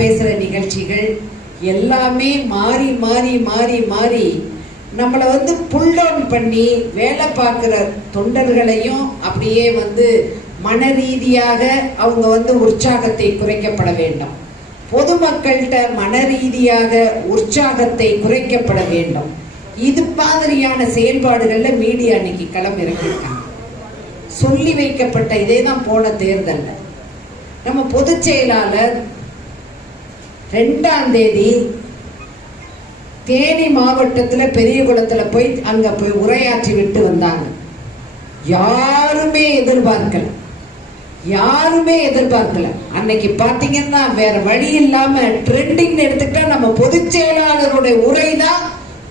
பேசுகிற நிகழ்ச்சிகள் எல்லாமே மாறி மாறி மாறி மாறி நம்மளை வந்து புல் டவுன் பண்ணி வேலை பார்க்குற தொண்டர்களையும் அப்படியே வந்து மன ரீதியாக அவங்க வந்து உற்சாகத்தை குறைக்கப்பட வேண்டும். பொதுமக்கள்கிட்ட மன ரீதியாக உற்சாகத்தை குறைக்கப்பட வேண்டும். இது மாதிரியான செயல்பாடுகளில் மீடியா இன்னைக்கு களம் இறக்கியிருக்காங்க. சொல்லி வைக்கப்பட்ட இதே தான் போன தேர்தலில். நம்ம பொதுச் செயலாளர் ரெண்டாம் தேதி தேனி மாவட்டத்தில் பெரிய குளத்தில் போய் அங்கே போய் உரையாற்றி விட்டு வந்தாங்க. யாருமே எதிர்பார்க்கல. யாருமே எதிர்பார்க்கல. அன்னைக்கு பார்த்தீங்கன்னா வேற வழி இல்லாம ட்ரெண்டிங் எடுத்துக்கிட்டா நம்ம பொதுச் செயலாளருடைய உரை தான்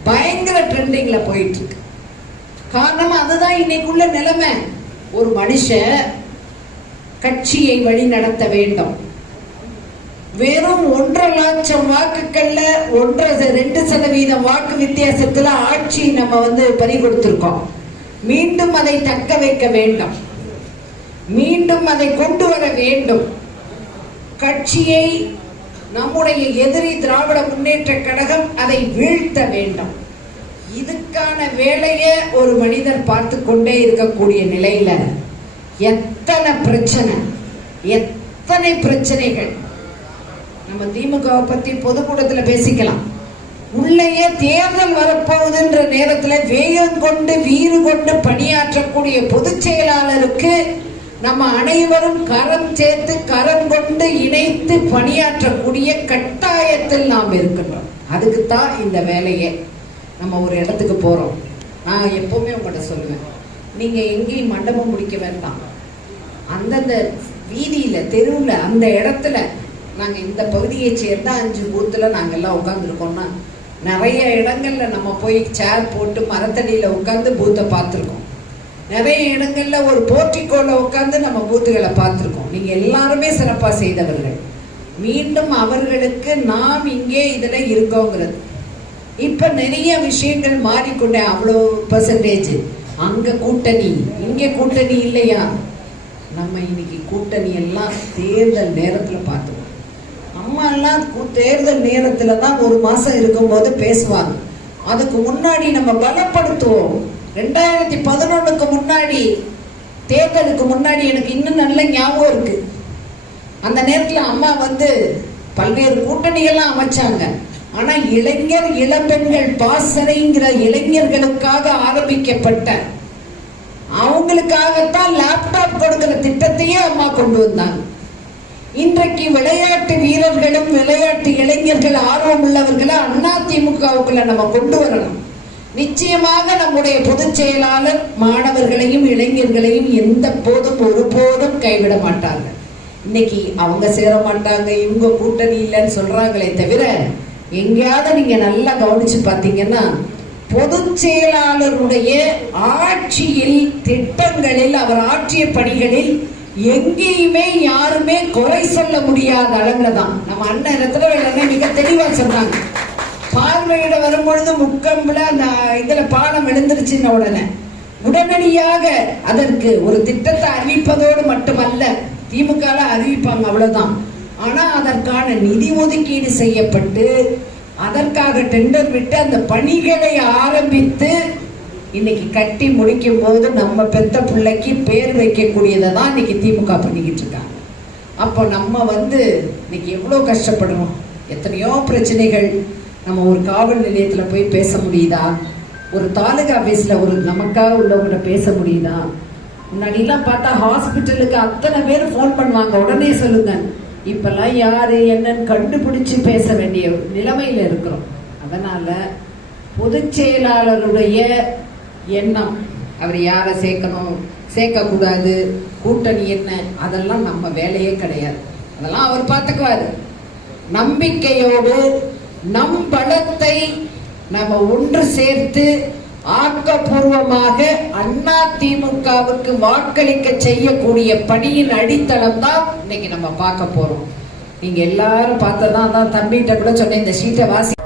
பயங்கர ட்ரெண்டிங்ல போயிட்டு இருக்கு காரணம் அதுதான் இன்னைக்குள்ள நிலைமை. ஒரு மனுஷன் கட்சியை வழி நடத்த வேண்டும். வெறும் ஒன்றரை லட்சம் வாக்குகள்ல ஒன்றரை ரெண்டு சதவீதம் வாக்கு வித்தியாசத்துல ஆட்சி நம்ம வந்து பறி கொடுத்திருக்கோம் மீண்டும் அதை தக்க வைக்க வேண்டும். மீண்டும் அதை கொண்டு வர வேண்டும். கட்சியை நம்முடைய எதிரி திராவிட முன்னேற்ற கழகம் அதை வீழ்த்த வேண்டும். இதுக்கான வேலையை ஒரு மனிதர் பார்த்து கொண்டே இருக்கக்கூடிய நிலையில எத்தனை பிரச்சனை எத்தனை பிரச்சனைகள் நம்ம திமுகவை பத்தி பொதுக்கூட்டத்துல பேசிக்கலாம். உள்ளேயே தேர்தல் வரப்போகுதுன்ற நேரத்துல வேகம் கொண்டு வீறு கொண்டு பணியாற்றக்கூடிய பொதுச் செயலாளருக்கு நம்ம அனைவரும் கரம் சேர்த்து கரம் கொண்டு இணைத்து பணியாற்றக்கூடிய கட்டாயத்தில் நாம் இருக்கின்றோம். அதுக்கு தான் இந்த வேலையை நம்ம ஒரு இடத்துக்கு போறோம். நான் எப்பவுமே உங்கள்கிட்ட சொல்லுவேன். நீங்க எங்கேயும் மண்டபம் முடிக்க வேண்டாம். அந்தந்த வீதியில தெருவில் அந்த இடத்துல நாங்கள் இந்த பகுதியை சேர்ந்த அஞ்சு பூத்தில் நாங்கள்லாம் உட்காந்துருக்கோம்னா நிறைய இடங்களில் நம்ம போய் சேர் போட்டு மரத்தடியில் உட்காந்து பூத்தை பார்த்துருக்கோம். நிறைய இடங்களில் ஒரு போர்ட்டிக்கோல உட்காந்து நம்ம பூத்துகளை பார்த்துருக்கோம். நீங்கள் எல்லாருமே சிறப்பாக செய்தவர்கள். மீண்டும் அவர்களுக்கு நாம் இங்கே இதில் இருக்கோங்கிறது. இப்போ நிறைய விஷயங்கள் மாறிக்கொண்டே அவ்வளோ பர்சன்டேஜ் அங்கே கூட்டணி இங்கே கூட்டணி இல்லையா? நம்ம இன்னைக்கு கூட்டணி எல்லாம் தேர்தல் நேரத்தில் பார்த்தோம் அம்மா எல்லாம் தேர்தல் நேரத்துல தான் ஒரு மாசம் இருக்கும்போது பேசுவாங்க. அதுக்கு முன்னாடி நம்ம பலப்படுத்துவோம். ரெண்டாயிரத்தி பதினொன்னுக்கு முன்னாடி தேர்தலுக்கு முன்னாடி எனக்கு இன்னும் நல்ல ஞாபகம் இருக்கு. அந்த நேரத்துல அம்மா வந்து பல்வேறு கூட்டணிகள்லாம் அமைச்சாங்க. ஆனா இளைஞர் இளம்பெண்கள் பாசறைங்கிற இளைஞர்களுக்காக ஆரம்பிக்கப்பட்ட அவங்களுக்காகத்தான் லேப்டாப் கொடுக்கிற திட்டத்தையே அம்மா கொண்டு வந்தாங்க. இன்றைக்கு விளையாட்டு வீரர்களும் விளையாட்டு இளைஞர்கள் ஆர்வம் உள்ளவர்களை அண்ணா திமுகவுக்குள்ள நம்ம கொண்டு வரணும். நிச்சயமாக நம்முடைய பொதுச் செயலாளர் மாணவர்களையும் இளைஞர்களையும் எந்த போதும் ஒருபோதும் கைவிட மாட்டார்கள். இன்னைக்கு அவங்க சேர மாட்டாங்க இவங்க கூட்டணி இல்லைன்னு சொல்றாங்களே தவிர எங்கேயாவது நீங்க நல்லா கவனிச்சு பார்த்தீங்கன்னா பொதுச் செயலாளருடைய ஆட்சியில் திட்டங்களில் அவர் ஆற்றிய பணிகளில் எங்கேயுமே யாருமே குறை சொல்ல முடியாத அளவுல தான். நம்ம அண்ணன் ரத்னவேலனை மிக தெளிவா சொன்னாங்க பார்வையிட வரும்பொழுது முக்கம்புல அந்த இதுல பாலம் விழுந்துருச்சுன்ன உடனே உடனடியாக அதற்கு ஒரு திட்டத்தை அறிவிப்பதோடு மட்டுமல்ல திமுக அறிவிப்பாங்க அவ்வளவுதான். ஆனா அதற்கான நிதி ஒதுக்கீடு செய்யப்பட்டு அதற்காக டெண்டர் விட்டு அந்த பணிகளை ஆரம்பித்து இன்னைக்கு கட்டி முடிக்கும் போது நம்ம பெத்த பிள்ளைக்கு பேர் வைக்கக்கூடியதை தான் இன்னைக்கு திமுக பண்ணிக்கிட்டு இருக்காங்க அப்போ நம்ம வந்து இன்னைக்கு எவ்வளோ கஷ்டப்படுறோம்? எத்தனையோ பிரச்சனைகள். நம்ம ஒரு காவல் நிலையத்தில் போய் பேச முடியுதா? ஒரு தாலுகா ஆஃபீஸில் ஒரு நமக்காக உள்ளவங்கள்ட்ட பேச முடியுதா? முன்னாடிலாம் பார்த்தா ஹாஸ்பிட்டலுக்கு அத்தனை பேர் ஃபோன் பண்ணுவாங்க. உடனே சொல்லுங்க. இப்பெல்லாம் யார் என்னன்னு கண்டுபிடிச்சு பேச வேண்டிய நிலைமையில் இருக்கிறோம். அதனால் பொதுச் செயலாளருடைய எண்ணம். அவர் யாரை சேர்க்கணும்? சேர்க்கக்கூடாது. கூட்டணி என்ன? அதெல்லாம் நம்ம வேலையே கிடையாது. அதெல்லாம் அவர் பார்த்துக்குவாரு. நம்பிக்கையோடு நம் பலத்தை நம்ம ஒன்று சேர்த்து ஆக்கப்பூர்வமாக அண்ணா திமுகவுக்கு வாக்களிக்க செய்யக்கூடிய பணியின் அடித்தளம் தான் இன்னைக்கு நம்ம பார்க்க போறோம். நீங்க எல்லாரும் பார்த்ததான் தான் தம்பிகிட்ட கூட சொன்னேன் இந்த சீட்டை வாசி